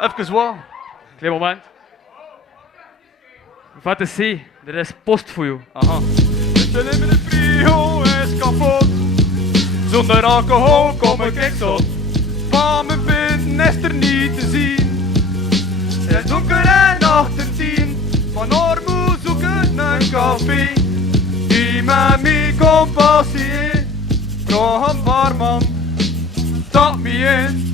Even wat. Klein moment. Vette C, er is post voor jou. Aha. De in de frigo is kapot. Zonder alcohol kom ik zot. Van mijn binnen is er niet te zien. Het is donker en achter 10. Van armoe zoek ik een café. Die met mij komt passeren. Vraag een barman. Stap me in.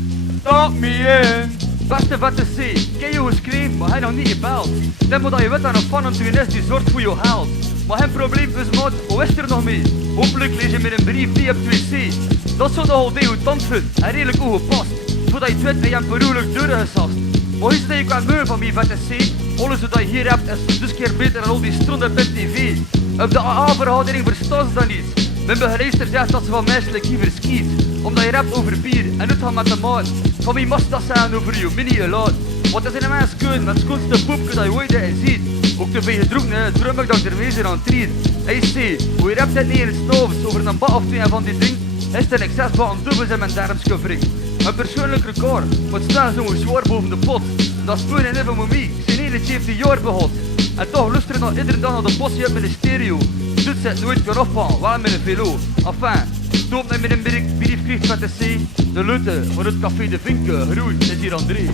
Beste vette C, ken je geschreven, maar hij nog niet gebeld. Dan moet je weten dat een fan een is die zorgt voor je geld. Maar geen probleem is maat, hoe is er nog mee? Hopelijk lees je met een brief die op 2C. Dat zou nogal degoutant vinden en redelijk ongepast. Voordat je het weet ben je een beroerlijk doorgesast. Maar is dat je kan meuren van mij vette C? Alles wat je hier hebt is dus keer beter dan al die stronden op tv. Op de AA-verhouding verstaan ze dat niet. Mijn begeleider zegt dat ze van menselijk hier verschiet. Omdat je rapt over bier en het gaat met de maan. Van wie mag dat zijn over je mini laat? Want dat is een mens kun, met het schoonste poepje dat je ooit ziet. Ook te veel gedronken, droom ik dat ik er wezen aan trier. Hey C, hoe je rapt het niet in het stoves over een bak of twee van die ding? Is er een excess van dubbels in mijn darmsgevring. Een persoonlijk record, wat snel zo zwaar boven de pot. Dat speur en even met mij, zijn hele 17 jaar behot. En toch luisteren nog iedere dag naar de possie met de stereo. Doet ze het nooit weer opgaan, wel met een velo. Enfin, stoop met een brief met de C. De Lutte voor het café De Vinken, groeit, is hier André.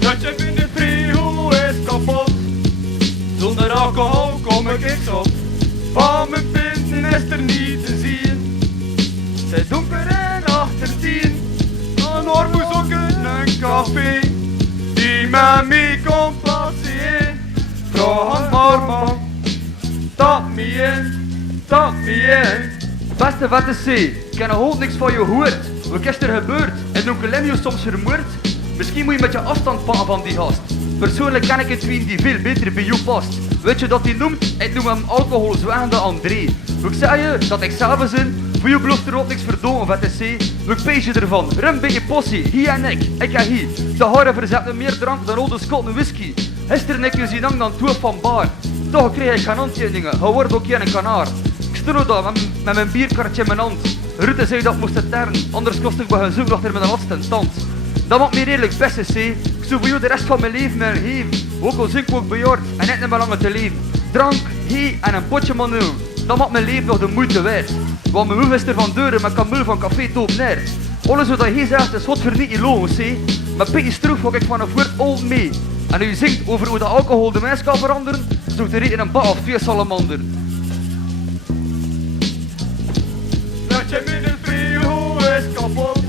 Dat je in de frigo is kapot. Zonder alcohol kom ik zot. Van mijn binnen is er niet te zien. Het is donker en achter 10. Een armoe zoeken een café. Die met mij komt passeren. Vraag een barman. Stap me in. Beste vette C, ik heb nog niks van je gehoord. Wat is er gebeurd? En onkel Lemmy is soms vermoord? Misschien moet je met je afstand pakken van die gast. Persoonlijk ken ik een twin die veel beter bij jou past. Weet je dat hij noemt? Ik noem hem alcoholzwagende André. Ik zei je dat ik zelf zin? Voor je belooft er ook niks verdomen, vette C. Ik pees je ervan, rum bij je possie, hier en ik ga hier. De haren verzetten meer drank dan rode Scott en whisky. Gisteren ik je zien hang dan toe van bar. Toch kreeg ik geen handtekeningen, hij wordt ook geen kanaar. Ik stond daar met mijn bierkarretje in mijn hand. Rutte zei dat moest het tern, anders kost ik me gaan zoeken achter mijn laatste tand. Dat maakt me redelijk beste C. Ik zou voor jou de rest van mijn leven willen geven. Ook al zink ik ook bejaard en net niet meer langer te leven. Drank, hee en een potje manu. Dat maakt mijn leven nog de moeite waard. Want mijn moe is er van deuren met Camille van Café Toop neer. Alles wat hij zegt is wat voor niet logisch, C. Met Piggy Stroef hok ik van een voort old mee. En u zingt over hoe de alcohol de mens kan veranderen, zoekt er in een bak of 2 salamanderen. Dat je in de frigo is kapot.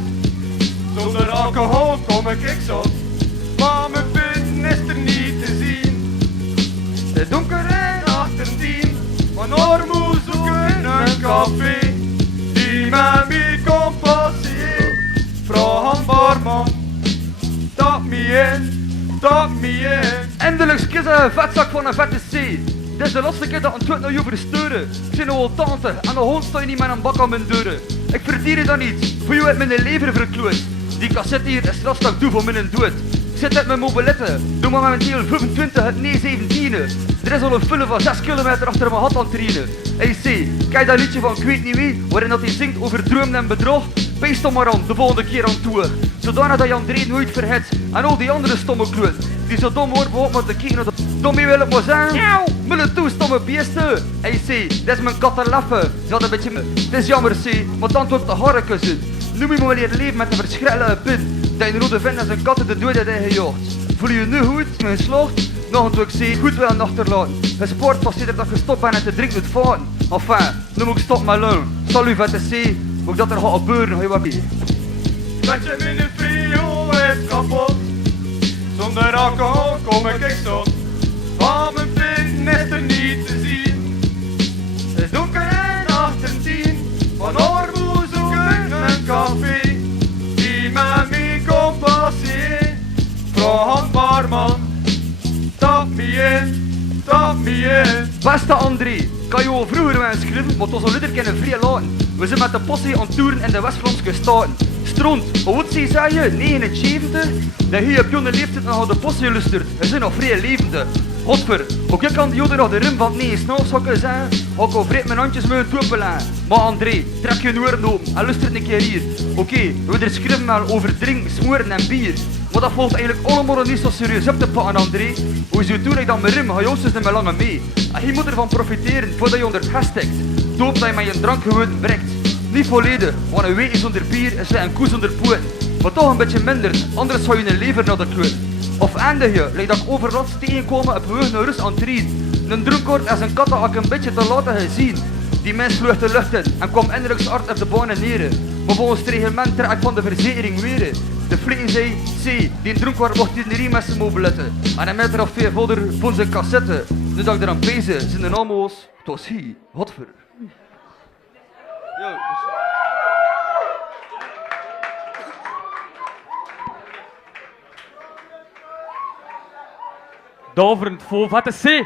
Zonder alcohol kom ik zot. Maar mijn binnen is er niet te zien. Het is donker en achter 10. Van armoe zoeken een café. Die met mij komt passeren. Vraag een barman. Stap me in. Eindelijk is een vetzak van een vette C. Dit is de laatste keer dat een tweet naar je versturen. Ik ben al tante en de hond sta je niet met een bak aan mijn deuren. Ik verdier je dat niet, voor jou heb mijn lever verkloot. Die cassette hier is straks dat ik doe voor mijn dood. Ik zit uit mijn mobiletten, doe maar met mijn deel 25 het nee 17e. Er is al een file van 6 kilometer achter mijn hat aan het trainen. Hey C, kijk dat liedje van ik weet niet wie, waarin dat hij zingt over dromen en bedrog? Pees toch maar aan, de volgende keer aan toe. Zodanig dat je André nooit vergeet en al die andere stomme kloot. Die zo dom wordt behoort met de kinderen. Tommy wil het maar zijn. Mullen toe, stomme beesten. Hey C, dit is mijn kattenleffe. Ze had een beetje het is jammer C, maar dan wordt de harken zit. Nu moet je maar leren leven met een verschrikkelijke pin. Dat je een rode vent en zijn katten de dood uit eigen jacht. Voel je je nu goed, mijn geslaagd? Nog een druk C, goed wel een achterlaten. Het sport pas dat je gestopt bent en te drinken moet varen. Enfin, nu moet ik stop met lul. Salut vette C, ook dat er gaat gebeuren, ga je wat mee. Dat je in de frigo is kapot. Zonder alcohol kom ik zot. Van mijn binnen is er niet te zien. Het is donker en achter 10. Van armoe zoeken een café. Die met mij komt passeren. Vraag een barman. Stap me in. Beste André, kan je al vroeger wel schrijven, maar het was al iedere keer een vrije laten. We zijn met de possie aan het toeren in de West-Vlaamse staten. Stront, hoe oud zei je? 79? Dat je op jonge leeftijd nog de possie lustert. We zijn nog vrije levende. Godver, ook ik kan die joden nog de rim van nee, s'nachts zou kunnen zeggen. Ook al vreet mijn handjes met een toepelen. Maar André, trek je oren open en luister een keer hier. Oké, we schrijven wel over drinken, smoren en bier. Maar dat volgt eigenlijk allemaal niet zo serieus op te pakken, André. Hoe zou je dan met rim, ga je ons dus niet meer langer mee. En je moet ervan profiteren voordat je onder het gas stikt. Doop dat je met je drank gewoon breekt. Niet volledig, want een week zonder bier is een koe zonder poot. Maar toch een beetje minder, anders zou je een lever naar de kloot. Of eindig je, lijkt dat ik overlast tegenkomen op weg naar rust aan het rieden. Een dronkaard als een kat had ik een beetje te laten gezien. Die mens vlucht de lucht in en kwam indrukshard op de banen neer. Maar volgens het reglement trek ik van de verzekering weer. De vliegen zei, C, die dronkaard mocht niet in de riemessen mogen letten. En een meter of 2 verder vond zijn cassette. Nu dat ik er aan pezen, zijn de naam was, het was hij, Godver. Daverend vol vette C.